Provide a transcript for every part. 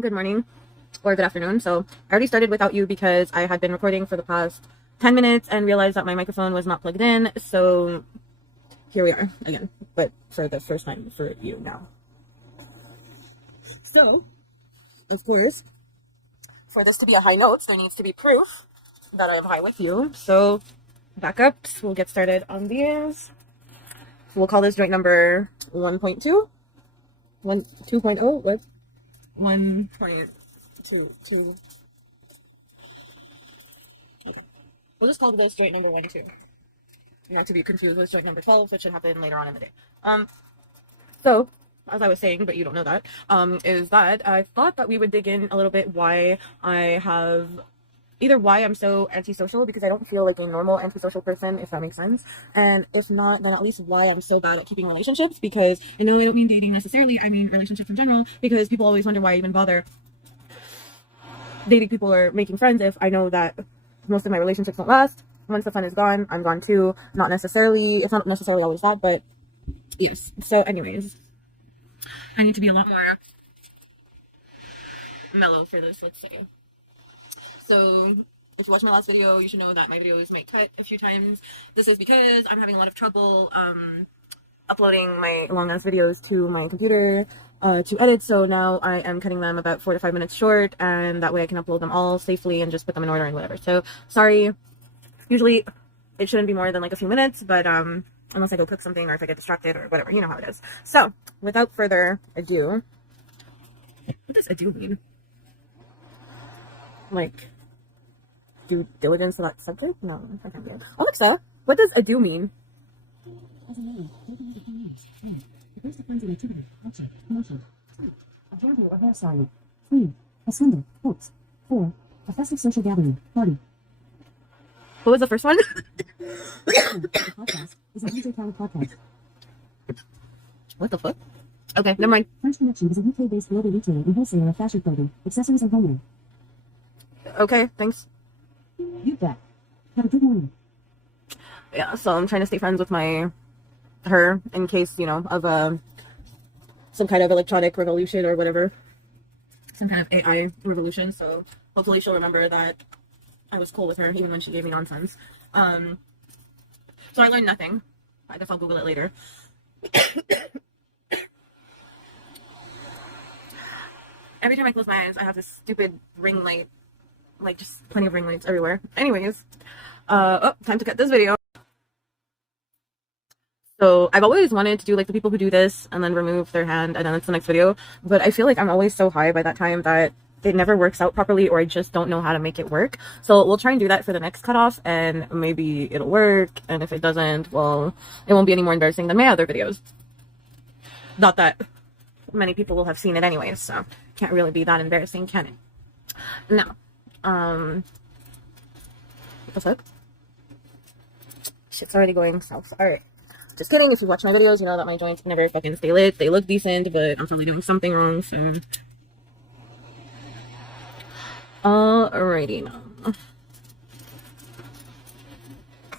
good morning or good afternoon. So I already started without you because I had been recording for the past 10 minutes and realized that my microphone was not plugged in. So here we are again, but for the first time for you now. So, of course, for this to be a high note, there needs to be proof that I am high with you. So backups, we'll get started on these. We'll call this joint number 1.2. 2.0, what? 1.22. Okay. We'll just call this joint number 1, 2. Not to be confused with joint number 12, which should happen later on in the day. So, as I was saying, but you don't know that, is that I thought that we would dig in a little bit why I have either why I'm so antisocial, because I don't feel like a normal antisocial person, if that makes sense. And if not, then at least why I'm so bad at keeping relationships, because I know I don't mean dating necessarily, I mean relationships in general, because people always wonder why I even bother dating people or making friends if I know that most of my relationships don't last. Once the fun is gone, I'm gone too. It's not necessarily always that, but yes. So anyways, I need to be a lot more mellow for this, let's say. So if you watched my last video, you should know that my videos might cut a few times. This is because I'm having a lot of trouble uploading my long ass videos to my computer to edit. So now I am cutting them about 4 to 5 minutes short, and that way I can upload them all safely and just put them in order and whatever. So sorry, usually it shouldn't be more than like a few minutes, but unless I go cook something or if I get distracted or whatever, you know how it is. So without further ado, what does ado mean? Like due diligence to that subject? No, I can't be it. Alexa, what does ado mean? As a name, taken into names. The first defines an activity, action, motion. 2. A gathering or hair salon. 3. A swindle, hoax. 4. A festive social gathering, party. What was the first one? The podcast is a DJ Khaled podcast. What the fuck? Okay, never mind. French Connection is a UK-based global retailer and wholesaler of fashion clothing, accessories, and homeware. Okay, thanks. You bet. Have a good morning. Yeah, so I'm trying to stay friends with her in case, you know, of some kind of electronic revolution or whatever. Some kind of AI revolution, so hopefully she'll remember that I was cool with her even when she gave me nonsense. So I learned nothing. I guess I'll Google it later. Every time I close my eyes, I have this stupid ring light. Like, just plenty of ring lights everywhere. Anyways, oh, time to cut this video. So I've always wanted to do like the people who do this and then remove their hand and then it's the next video. But I feel like I'm always so high by that time that it never works out properly, or I just don't know how to make it work. So we'll try and do that for the next cutoff, and maybe it'll work. And if it doesn't, well, it won't be any more embarrassing than my other videos. Not that many people will have seen it anyways, so can't really be that embarrassing, can it? No. What the fuck? Shit's already going south. Alright. Just kidding. If you watch my videos, you know that my joints never fucking stay lit. They look decent, but I'm probably doing something wrong, so. Alrighty now.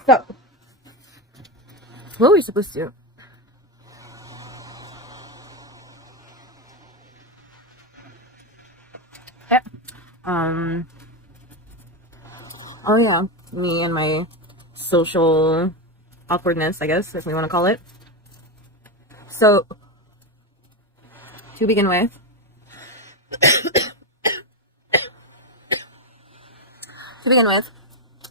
So, what were we supposed to do? Yeah. Oh yeah, me and my social awkwardness, I guess, if we want to call it. So, to begin with,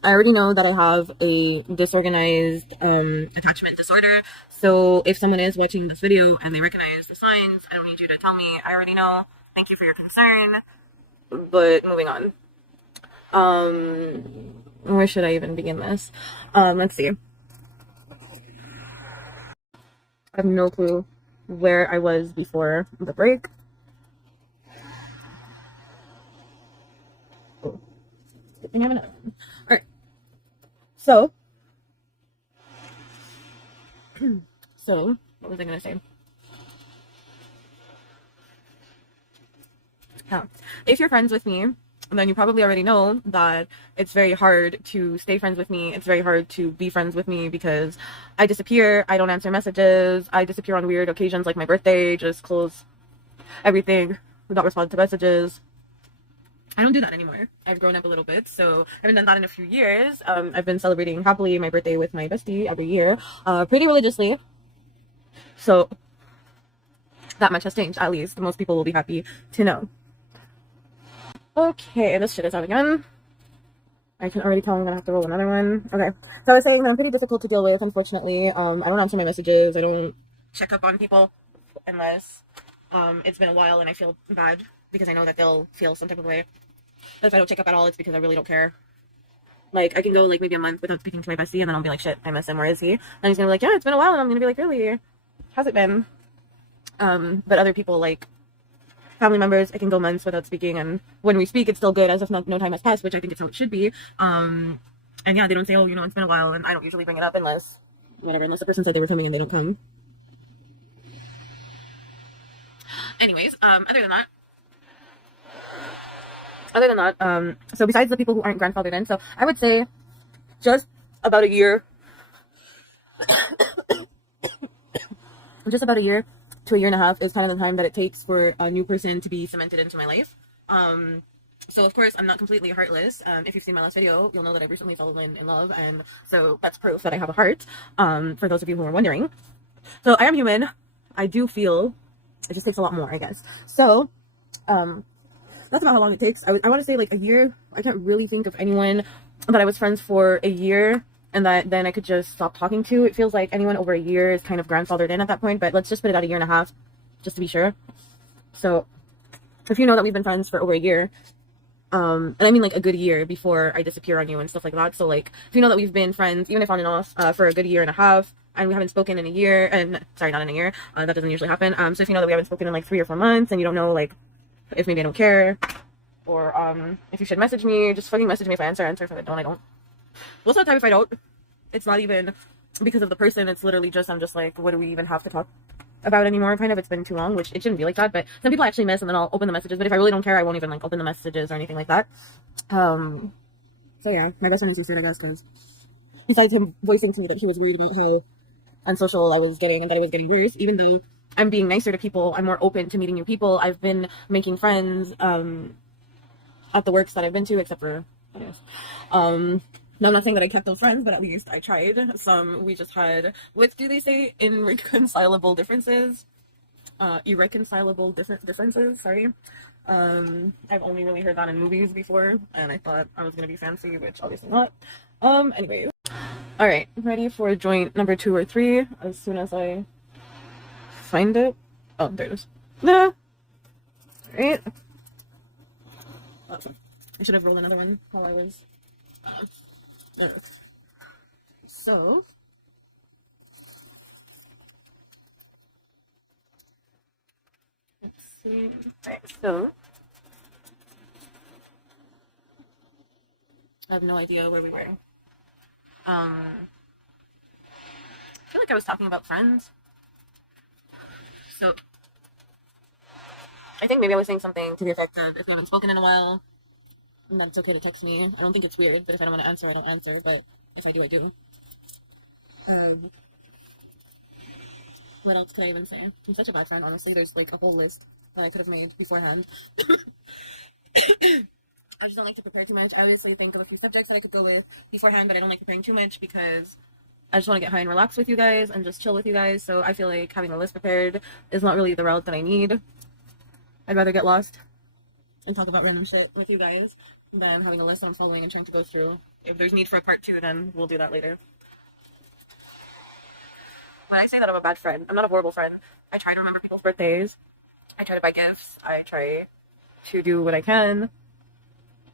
I already know that I have a disorganized attachment disorder. So if someone is watching this video and they recognize the signs, I don't need you to tell me. I already know. Thank you for your concern. But moving on. Where should I even begin this? Let's see. I have no clue where I was before the break. Oh. I have another one. Alright. So, what was I gonna say? If you're friends with me, then you probably already know that it's very hard to stay friends with me. It's very hard to be friends with me because I disappear. I don't answer messages. I disappear on weird occasions like my birthday, just close everything. not respond to messages. I don't do that anymore. I've grown up a little bit, so I haven't done that in a few years. I've been celebrating happily my birthday with my bestie every year, pretty religiously. So that much has changed, at least. Most people will be happy to know. Okay, this shit is out again. I can already tell I'm gonna have to roll another one. Okay, so I was saying that I'm pretty difficult to deal with, unfortunately. I don't answer my messages. I don't check up on people unless it's been a while and I feel bad because I know that they'll feel some type of way. But if I don't check up at all, it's because I really don't care. Like, I can go like maybe a month without speaking to my bestie, and then I'll be like, shit, I miss him, where is he? And he's gonna be like, yeah, it's been a while, and I'm gonna be like, really? How's it been? But other people, like family members, I can go months without speaking, and when we speak, it's still good as if no time has passed, which I think is how it should be. And yeah, they don't say, oh, you know, it's been a while, and I don't usually bring it up unless the person said they were coming and they don't come. Anyways, other than that, so besides the people who aren't grandfathered in, so I would say just about a year to a year and a half is kind of the time that it takes for a new person to be cemented into my life. So of course I'm not completely heartless. If you've seen my last video, you'll know that I've recently fallen in love, and so that's proof that I have a heart, for those of you who are wondering. So I am human. I do feel. It just takes a lot more, I guess. So that's about how long it takes. I want to say like a year. I can't really think of anyone that I was friends for a year and that then I could just stop talking to. It feels like anyone over a year is kind of grandfathered in at that point, but let's just put it at a year and a half just to be sure. So if you know that we've been friends for over a year, and I mean like a good year before I disappear on you and stuff like that. So like if you know that we've been friends, even if on and off, for a good year and a half, and we haven't spoken in a year, and sorry, not in a year, that doesn't usually happen. So if you know that we haven't spoken in like 3 or 4 months, and you don't know like if maybe I don't care, or if you should message me, just fucking message me. If I answer, if I don't, I don't. Most of the time, if I don't, it's not even because of the person. It's literally just I'm just like, what do we even have to talk about anymore? Kind of, it's been too long, which it shouldn't be like that. But some people actually miss, and then I'll open the messages. But if I really don't care, I won't even like open the messages or anything like that. So yeah, my best friend is used to it, I guess, because besides him voicing to me that he was worried about how unsocial I was getting and that I was getting worse, even though I'm being nicer to people, I'm more open to meeting new people. I've been making friends at the works that I've been to, except for, I guess. No, I'm not saying that I kept those friends, but at least I tried. Some we just had, what do they say? Irreconcilable differences. Differences, sorry. I've only really heard that in movies before, and I thought I was gonna be fancy, which obviously not. Anyways. Alright, ready for joint number 2 or 3 as soon as I find it. Oh, there it is. Nah. Alright. Oh, I should have rolled another one while I was there. So let's see. Alright, so I have no idea where we were. I feel like I was talking about friends. So I think maybe I was saying something to the effect of if we haven't spoken in a while, and then it's okay to text me. I don't think it's weird, but if I don't want to answer, I don't answer. But if I do, I do. What else could I even say? I'm such a bad friend, honestly. There's like a whole list that I could have made beforehand. I just don't like to prepare too much. I obviously think of a few subjects that I could go with beforehand, but I don't like preparing too much because I just want to get high and relax with you guys and just chill with you guys. So I feel like having a list prepared is not really the route that I need. I'd rather get lost and talk about random shit with you guys than having a list I'm following and trying to go through. If there's need for a part 2, then we'll do that later. When I say that I'm a bad friend, I'm not a horrible friend. I try to remember people's birthdays. I try to buy gifts. I try to do what I can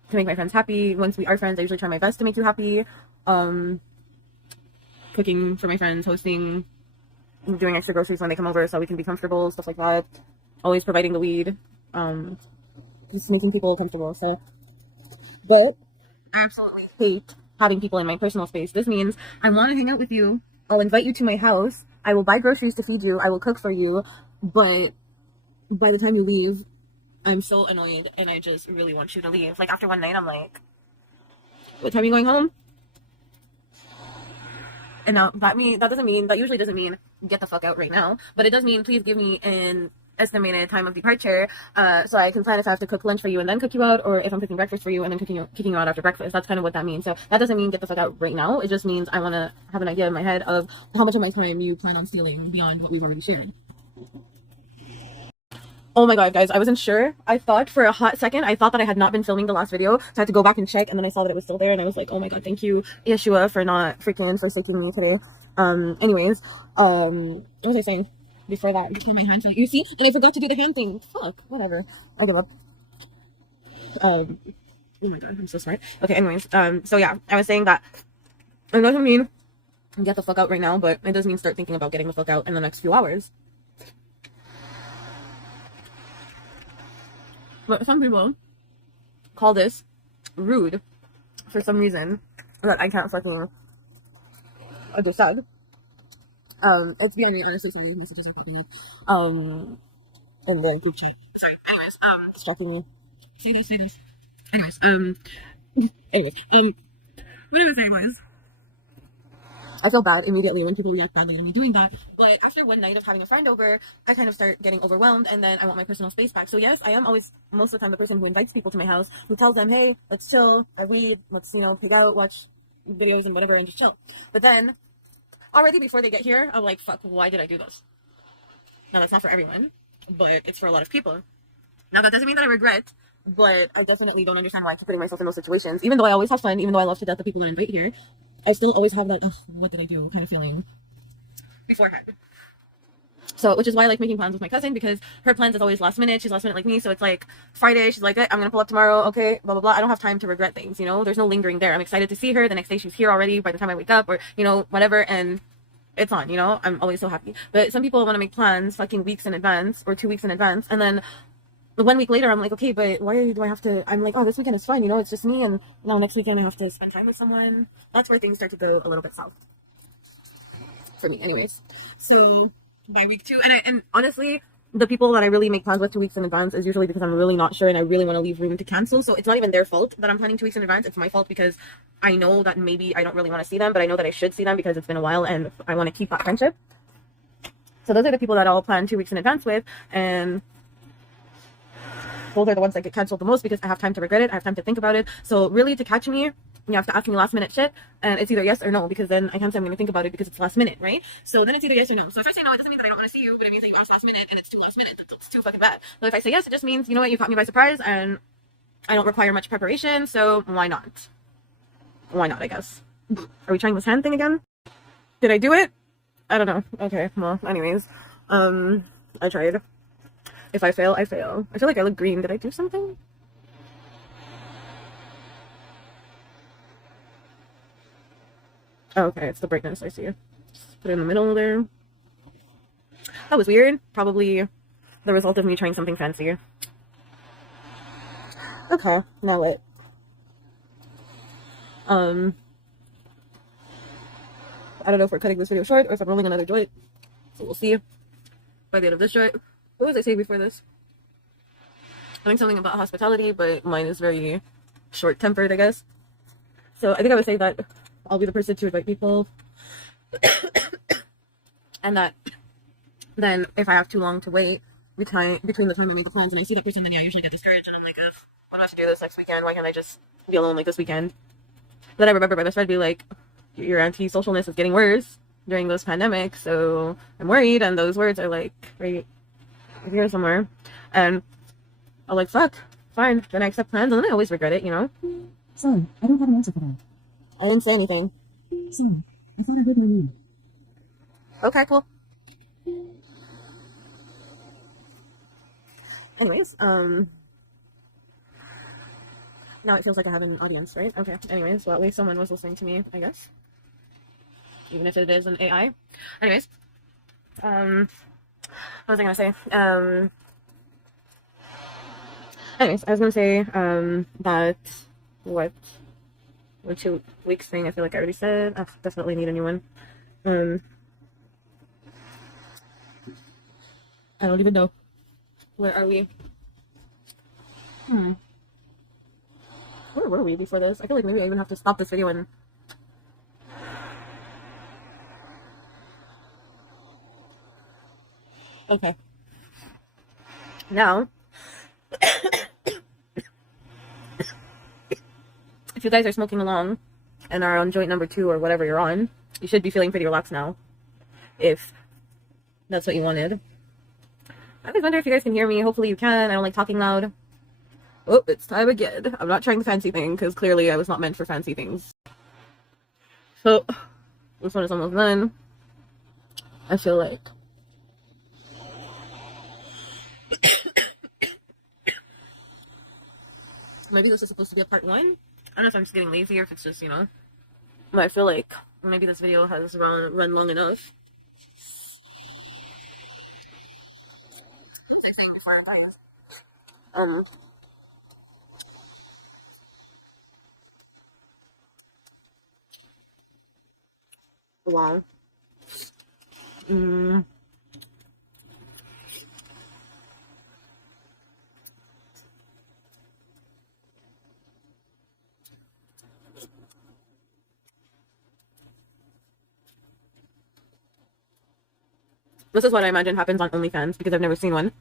to make my friends happy. Once we are friends, I usually try my best to make you happy. Cooking for my friends, hosting, doing extra groceries when they come over so we can be comfortable, stuff like that. Always providing the weed. Just making people comfortable. So, but I absolutely hate having people in my personal space. This means I want to hang out with you. I'll invite you to my house. I will buy groceries to feed you. I will cook for you. But by the time you leave, I'm so annoyed and I just really want you to leave. Like after one night, I'm like, what time are you going home? And now that usually doesn't mean get the fuck out right now, but it does mean please give me an estimated time of departure, so I can plan if I have to cook lunch for you and then cook you out, or if I'm cooking breakfast for you and then kicking you out after breakfast. That's kind of what that means. So that doesn't mean get the fuck out right now. It just means I want to have an idea in my head of how much of my time you plan on stealing beyond what we've already shared. Oh my god, guys, I wasn't sure. I thought for a hot second, I thought that I had not been filming the last video, so I had to go back and check, and then I saw that it was still there, and I was like, oh my god, thank you, Yeshua, for not freaking forsaking me today. Anyways, what was I saying before that? Before my hand fell, you see? And I forgot to do the hand thing. Fuck, whatever. I give up. Oh my god, I'm so smart. Okay, anyways, so yeah, I was saying that it doesn't mean get the fuck out right now, but it does mean start thinking about getting the fuck out in the next few hours. But some people call this rude for some reason that I can't fucking understand. It's beyond me, honestly, some of these messages are popping up, in their group chat. Sorry, anyways, distracting me. Say this. Anyways, what I was saying was, I feel bad immediately when people react badly to me doing that, but after one night of having a friend over, I kind of start getting overwhelmed, and then I want my personal space back. So yes, I am always, most of the time, the person who invites people to my house, who tells them, hey, let's chill, I read, let's, pig out, watch videos and whatever, and just chill. But then, already before they get here, I'm like, fuck, why did I do this? Now, that's not for everyone, but it's for a lot of people. Now, that doesn't mean that I regret, but I definitely don't understand why I keep putting myself in those situations. Even though I always have fun, even though I love to death the people that I invite here, I still always have that, oh, what did I do kind of feeling beforehand. So, which is why I like making plans with my cousin, because her plans is always last minute. She's last minute like me. So it's like Friday, she's like, I'm going to pull up tomorrow. Okay, blah, blah, blah. I don't have time to regret things, There's no lingering there. I'm excited to see her. The next day she's here already by the time I wake up, or, whatever. And it's on, I'm always so happy. But some people want to make plans fucking weeks in advance or 2 weeks in advance. And then 1 week later, I'm like, okay, but why do I have to? I'm like, oh, this weekend is fine, it's just me, and now next weekend I have to spend time with someone. That's where things start to go a little bit south for me, anyways. So by week 2, and honestly, the people that I really make plans with 2 weeks in advance is usually because I'm really not sure and I really want to leave room to cancel. So it's not even their fault that I'm planning 2 weeks in advance. It's my fault because I know that maybe I don't really want to see them, but I know that I should see them because it's been a while and I want to keep that friendship. So those are the people that I'll plan 2 weeks in advance with, and those are the ones that get canceled the most because I have time to regret it. I have time to think about it. So really, to catch me, you have to ask me last minute shit, and it's either yes or no, because then I can't say I'm going to think about it because it's last minute, right? So then it's either yes or no. So if I say no, it doesn't mean that I don't want to see you, but it means that you asked last minute and it's too last minute. It's too fucking bad. But if I say yes, it just means, you know what, you caught me by surprise and I don't require much preparation, so why not? Why not, I guess. Are we trying this hand thing again? Did I do it? I don't know. Okay, well, anyways, I tried. If I fail, I fail. I feel like I look green. Did I do something? Oh, okay, it's the brightness. I see. Just put it in the middle there. That was weird. Probably the result of me trying something fancy. Okay, now what? I don't know if we're cutting this video short or if I'm rolling another joint. So we'll see by the end of this joint. What was I saying before this? I think something about hospitality, but mine is very short-tempered, I guess. So I think I would say that I'll be the person to invite people. And that then if I have too long to wait between the time I make the plans and I see the person, then yeah, I usually get discouraged and I'm like, why do I have to do this next weekend? Why can't I just be alone like this weekend? Then I remember my best friend be like, your anti-socialness is getting worse during this pandemic, so I'm worried, and those words are like right here somewhere. And I'm like, fuck, fine, then I accept plans, and then I always regret it, Sorry, I don't have an answer for that. I didn't say anything. Sorry, I thought I heard my name. Okay, cool. Anyways, now it feels like I have an audience, right? Okay, anyways, well, at least someone was listening to me, I guess. Even if it is an AI. Anyways, what was I gonna say? Anyways, I was gonna say, that, what 2 weeks thing, I feel like I already said. I definitely need a new one. I don't even know. Where are we? Where were we before this? I feel like maybe I even have to stop this video and... Okay. Now, if you guys are smoking along and are on joint number 2 or whatever you're on, you should be feeling pretty relaxed now, if that's what you wanted. I always wonder if you guys can hear me. Hopefully you can. I don't like talking loud. Oh, it's time again. I'm not trying the fancy thing, because clearly I was not meant for fancy things. So, this one is almost done. I feel like... maybe this is supposed to be a part 1? I don't know if I'm just getting lazy or if it's just, you know. But I feel like maybe this video has run long enough. Wow. This is what I imagine happens on OnlyFans, because I've never seen one.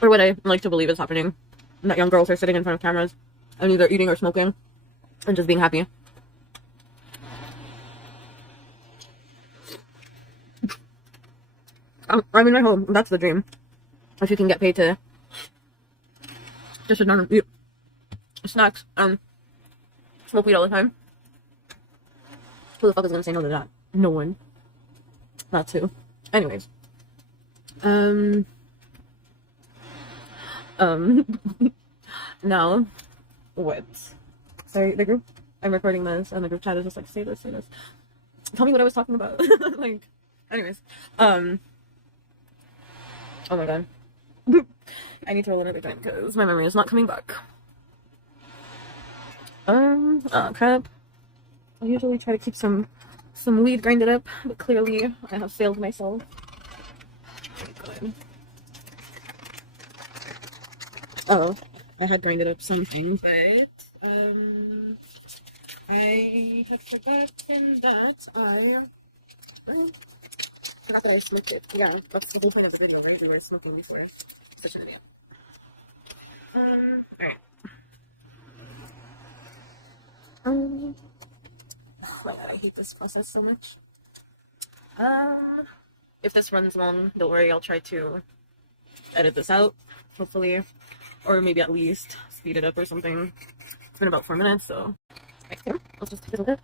Or what I like to believe is happening. That young girls are sitting in front of cameras and either eating or smoking and just being happy. I'm in my home. That's the dream. If you can get paid to just sit down and eat snacks and smoke weed all the time. Who the fuck is gonna say no to that? No one. That too. Anyways. Now, what? Sorry, the group, I'm recording this, and the group chat is just like, say this, say this. Tell me what I was talking about. Like, anyways. Oh my god. I need to roll another joint, because my memory is not coming back. Oh crap. I usually try to keep some weed grinded up, but clearly I have failed myself. Oh, I had grinded up something, but I have forgotten that I forgot that I smoked it. Yeah, that's the whole point of the video, right? We were smoking before such an idiot. Alright. Oh my god, I hate this process so much. If this runs long, don't worry, I'll try to edit this out, hopefully. Or maybe at least speed it up or something. It's been about 4 minutes, so... Okay, let's just take a look.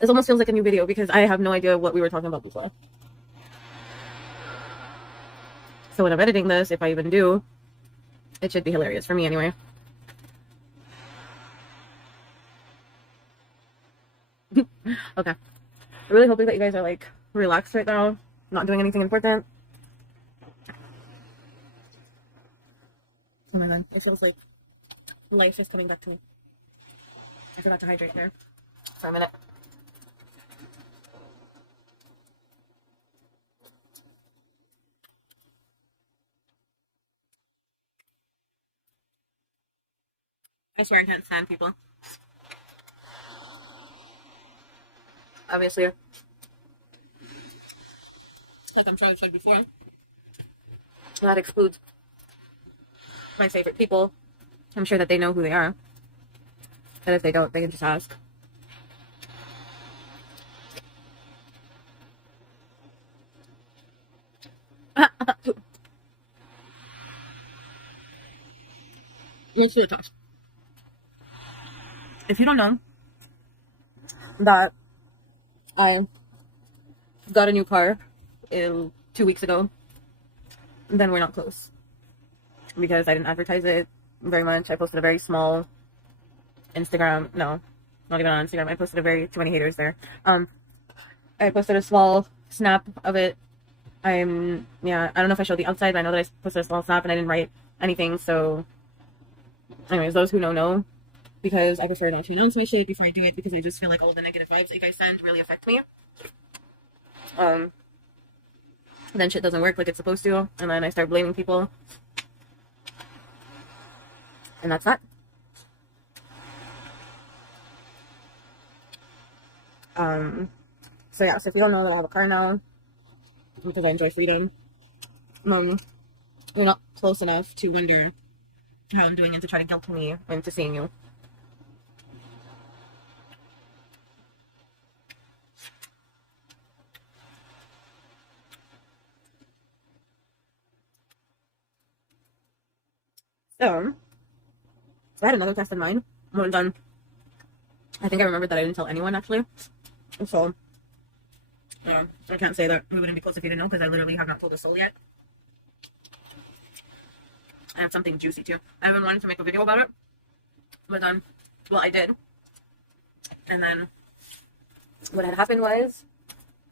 This almost feels like a new video because I have no idea what we were talking about before. So when I'm editing this, if I even do, it should be hilarious for me anyway. Okay. I'm really hoping that you guys are like relaxed right now, not doing anything important. Oh my god, it feels like life is coming back to me. I forgot to hydrate there for a minute. I swear I can't stand people. Obviously, like I'm sure I said before, that excludes my favorite people. I'm sure that they know who they are. And if they don't, they can just ask. Let's do the toss. If you don't know that I got a new car 2 weeks ago, then we're not close. because I didn't advertise it very much. I posted a very small Instagram. No, not even on Instagram. I posted a very too many haters there. I posted a small snap of it. I don't know if I showed the outside, but I know that I posted a small snap and I didn't write anything. So, anyways, those who know, because I prefer not to announce my shit before I do it, because I just feel like all the negative vibes like I send really affect me. Then shit doesn't work like it's supposed to, and then I start blaming people, and that's that. So yeah, so if you don't know that I have a car now, because I enjoy freedom, you're not close enough to wonder how I'm doing it to try to guilt me into seeing you. So I had another test in mind. When done, I think I remembered that I didn't tell anyone actually. So I can't say that we wouldn't be close if you didn't know, because I literally have not told a soul yet. I have something juicy too. I've been wanting to make a video about it, but well, I did. And then what had happened was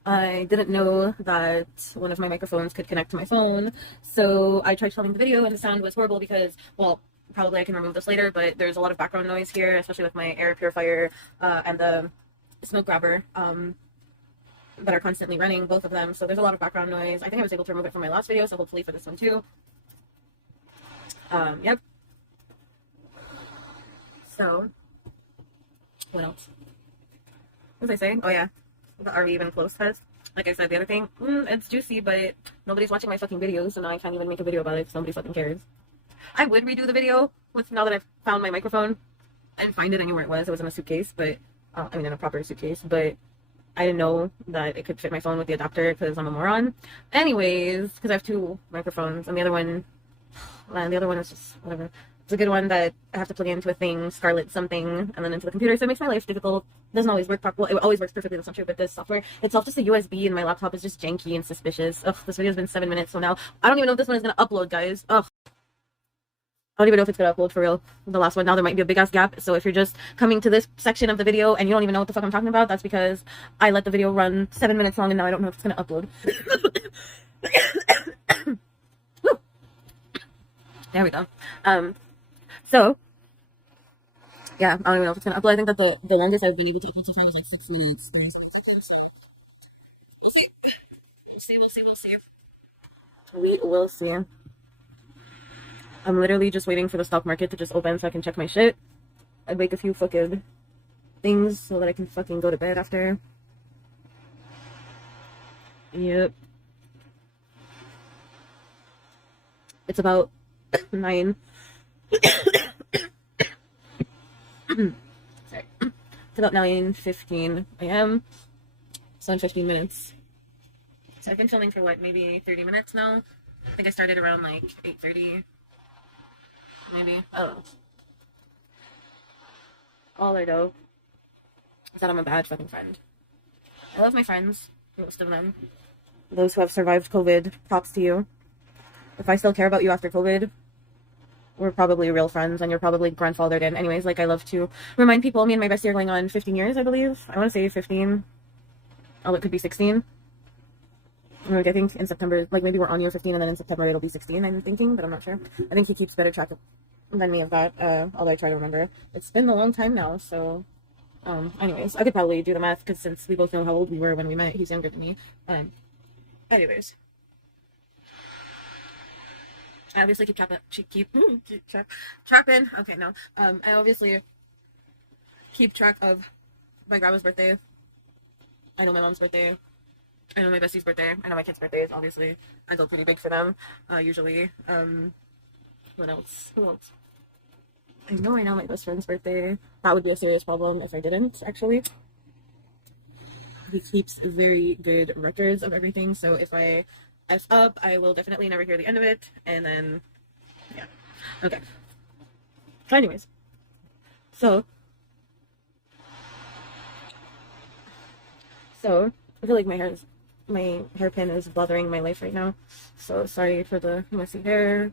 I didn't know that one of my microphones could connect to my phone. So I tried filming the video and the sound was horrible because, well, probably I can remove this later, but there's a lot of background noise here, especially with my air purifier and the smoke grabber that are constantly running, both of them. So there's a lot of background noise. I think I was able to remove it from my last video, so hopefully for this one too. Yep. So, what else? What was I saying? Oh yeah, the Are We Even Close test. Like I said, the other thing, it's juicy, but nobody's watching my fucking videos, so now I can't even make a video about it because nobody fucking cares. I would redo the video with, now that I've found my microphone. I didn't find it anywhere it was. It was in a suitcase, but, I mean in a proper suitcase, but I didn't know that it could fit my phone with the adapter because I'm a moron. Anyways, because I have two microphones, and the other one is just whatever. It's a good one that I have to plug into a thing, Scarlett something, and then into the computer, so it makes my life difficult. It doesn't always work properly. Well, it always works perfectly, that's not true, but this software itself, just a USB, and my laptop is just janky and suspicious. Ugh, this video's been 7 minutes, so now I don't even know if this one is gonna upload, guys. Ugh. I don't even know if it's gonna upload for real. The last one, now there might be a big ass gap, so if you're just coming to this section of the video and you don't even know what the fuck I'm talking about, that's because I let the video run 7 minutes long and now I don't know if it's gonna upload. There we go. So yeah, I don't even know if it's gonna upload. I think that the longest I've been able to upload so far was like 6 minutes, 37 seconds, so we'll see. We'll see. We will see. I'm literally just waiting for the stock market to just open so I can check my shit. I'd make a few fucking things so that I can fucking go to bed after. Yep. It's about 9. Sorry. It's about 9:15 a.m. So in 15 minutes. So I've been filming for what, maybe 30 minutes now? I think I started around like 8:30. Maybe. I don't know. All I know is that I'm a bad fucking friend. I love my friends, most of them. Those who have survived COVID, props to you. If I still care about you after COVID, we're probably real friends and you're probably grandfathered in. Anyways, like I love to remind people, me and my bestie are going on 15 years, I believe. I want to say 15. Oh, it could be 16. Like I think in September, like maybe we're on year 15 and then in September it'll be 16, I'm thinking, but I'm not sure. I think he keeps better track than me of that, although I try to remember. It's been a long time now, so anyways, I could probably do the math because since we both know how old we were when we met, he's younger than me. Anyways. I obviously keep trapping. Okay, no. I obviously keep track of my grandma's birthday. I know my mom's birthday. I know my bestie's birthday. I know my kids' birthdays, obviously. I go pretty big for them, usually. What else? Who else? I know my best friend's birthday. That would be a serious problem if I didn't, actually. He keeps very good records of everything, so if I F up, I will definitely never hear the end of it, and then, yeah. Okay. Anyways. So, I feel like my hair is my hairpin is bothering my life right now. So sorry for the messy hair.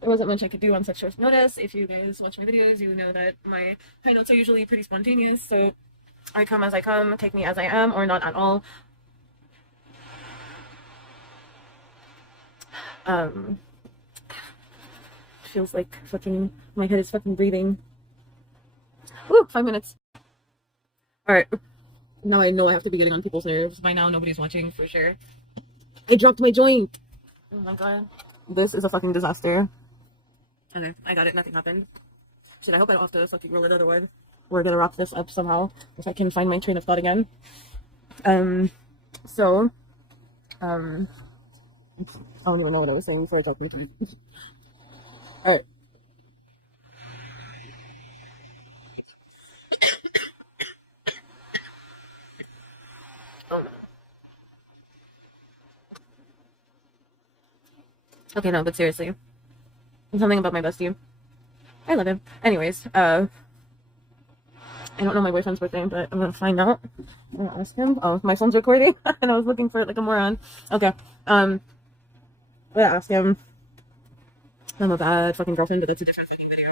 There wasn't much I could do on such short notice. If you guys watch my videos, you know that my high notes are usually pretty spontaneous. So I come as I come, take me as I am, or not at all. Feels like fucking, my head is fucking breathing. Woo, 5 minutes. Alright, now I know I have to be getting on people's nerves. By now, nobody's watching for sure. I dropped my joint. Oh my god. This is a fucking disaster. Okay, I got it. Nothing happened. Shit, I hope I don't have to fucking roll it otherwise. We're gonna wrap this up somehow, if I can find my train of thought again. So, I don't even know what I was saying before I dropped my joint. Alright. Okay, no, but seriously. Something about my bestie. I love him. Anyways, I don't know my boyfriend's birthday, but I'm gonna find out. I'm gonna ask him. Oh, my phone's recording, and I was looking for it like a moron. Okay, I'm gonna ask him. I'm a bad fucking girlfriend, but that's a different fucking video.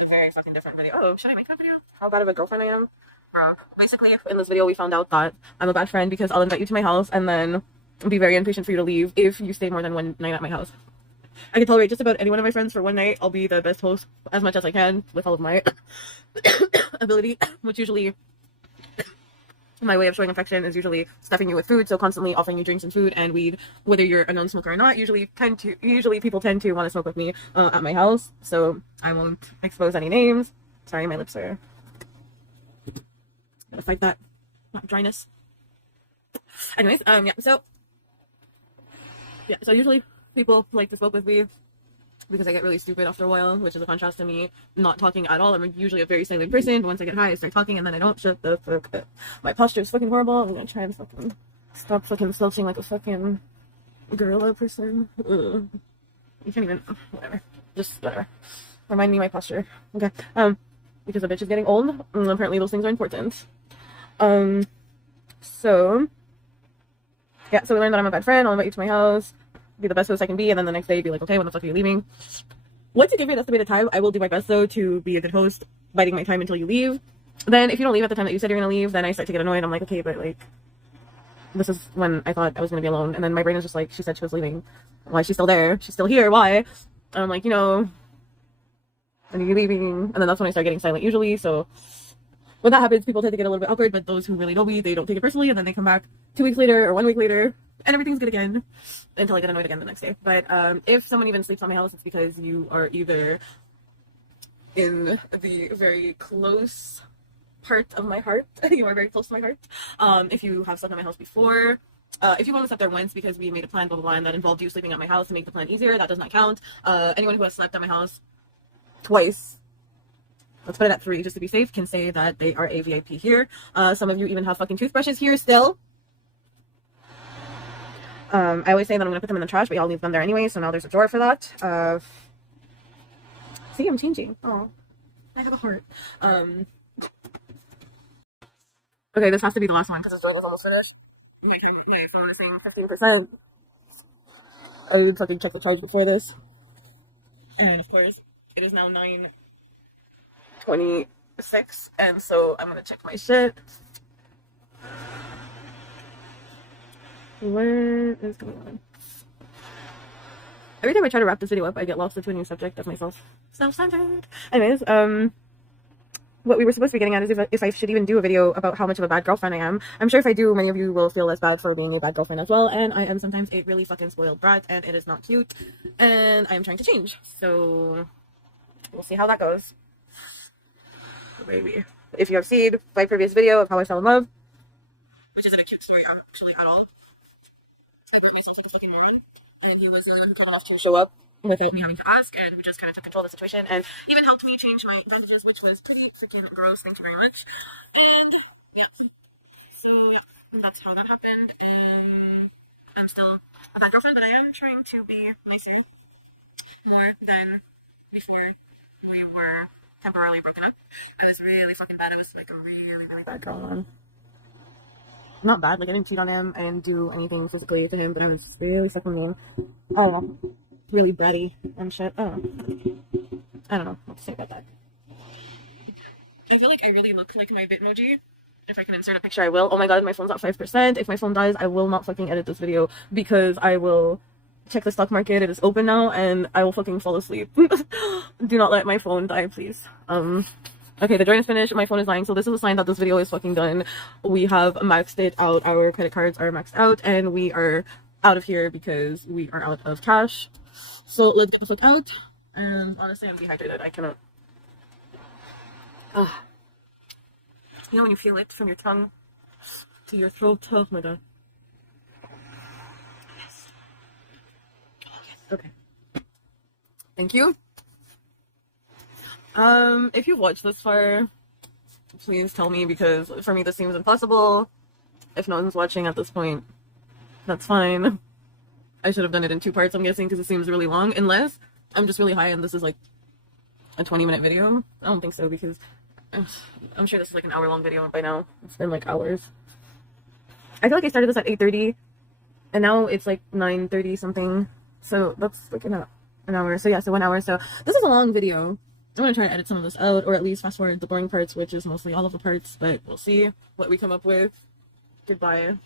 A very fucking different video. Oh, should I make that video? How bad of a girlfriend I am? Bro. Basically, in this video, we found out that I'm a bad friend because I'll invite you to my house and then be very impatient for you to leave if you stay more than one night at my house. I can tolerate just about any one of my friends for one night. I'll be the best host as much as I can with all of my ability, which usually my way of showing affection is usually stuffing you with food, so constantly offering you drinks and food and weed, whether you're a non-smoker or not. Usually people tend to want to smoke with me at my house, so I won't expose any names. Sorry, my lips are gonna fight that dryness. Anyways, so usually people like to smoke with me because I get really stupid after a while, which is a contrast to me not talking at all. I'm usually a very silent person, but once I get high, I start talking, and then I don't. Shut the fuck up. My posture is fucking horrible. I'm gonna try and fucking stop fucking slouching like a fucking gorilla person. Ugh. You can't even, whatever. Just, whatever. Remind me my posture. Okay. Because a bitch is getting old, and apparently those things are important. So, yeah, so we learned that I'm a bad friend. I'll invite you to my house, be the best host I can be, and then the next day be like, okay, when the fuck are you leaving? Once you give me an estimated time, I will do my best though to be a good host, biding my time until you leave. Then if you don't leave at the time that you said you're gonna leave, then I start to get annoyed. I'm like, okay, but like, this is when I thought I was gonna be alone, and then my brain is just like, she said she was leaving. Why is she still there? She's still here. Why? And I'm like, you know, when are you leaving? And then that's when I start getting silent usually. So when that happens, people tend to get a little bit awkward, but those who really know me, they don't take it personally, and then they come back 2 weeks later or 1 week later, and everything's good again until I get annoyed again the next day. But if someone even sleeps on my house, it's because you are either in the very close part of my heart. You are very close to my heart. If you have slept at my house before, if you've only slept there once because we made a plan, blah blah blah, and that involved you sleeping at my house to make the plan easier, that does not count. Anyone who has slept at my house twice, let's put it at 3 just to be safe, can say that they are a VIP here. Some of you even have fucking toothbrushes here still. I always say that I'm gonna put them in the trash, but y'all leave them there anyway, so now there's a drawer for that. See, I'm changing. Oh, I have a heart. Okay, this has to be the last one because this drawer is almost finished. My phone is saying 15%. I would fucking check the charge before this. And of course, it is now 9:26, and so I'm gonna check my shit. Where is going on? Every time I try to wrap this video up, I get lost into a new subject of myself. Self-centered. Anyways, what we were supposed to be getting at is if I should even do a video about how much of a bad girlfriend I am. I'm sure if I do, many of you will feel less bad for being a bad girlfriend as well, and I am sometimes a really fucking spoiled brat, and it is not cute, and I am trying to change, so we'll see how that goes. Maybe. If you have seen my previous video of how I fell in love, which isn't a cute story actually at all, I brought myself like a fucking moron, and he was kind enough to show up without me having to ask, and we just kind of took control of the situation, and even helped me change my bandages, which was pretty freaking gross. Thank you very much. And yeah, so yeah, that's how that happened. And I'm still a bad girlfriend, but I am trying to be nicer, more than before we were temporarily broken up. I was really fucking bad. I was like a really, really bad girl. not bad. Like, I didn't cheat on him and do anything physically to him, but I was really sucking mean. I don't know. Really bratty and shit. I don't know what to say about that. I feel like I really look like my Bitmoji. If I can insert a picture, I will. Oh my god, my phone's at 5%. If my phone dies, I will not fucking edit this video because I will check the stock market. It is open now and I will fucking fall asleep. Do not let my phone die, please. Okay, the joint is finished. My phone is dying, so this is a sign that this video is fucking done. We have maxed it out. Our credit cards are maxed out and we are out of here because we are out of cash. So let's get the fuck out. And honestly, I'm dehydrated. I cannot. You know when you feel it from your tongue to your throat? Oh my god. Yes. Okay. Thank you. If you've watched this far, please tell me, because for me this seems impossible. If no one's watching at this point, that's fine. I should have done it in 2 parts, I'm guessing, because it seems really long. Unless I'm just really high and this is like a 20-minute video. I don't think so, because I'm sure this is like an hour-long video by now. It's been like hours. I feel like I started this at 8:30, and now it's like 9:30 something. So that's like an hour. So yeah, so 1 hour. So this is a long video. I'm gonna try to edit some of this out, or at least fast forward the boring parts, which is mostly all of the parts, but we'll see what we come up with. Goodbye.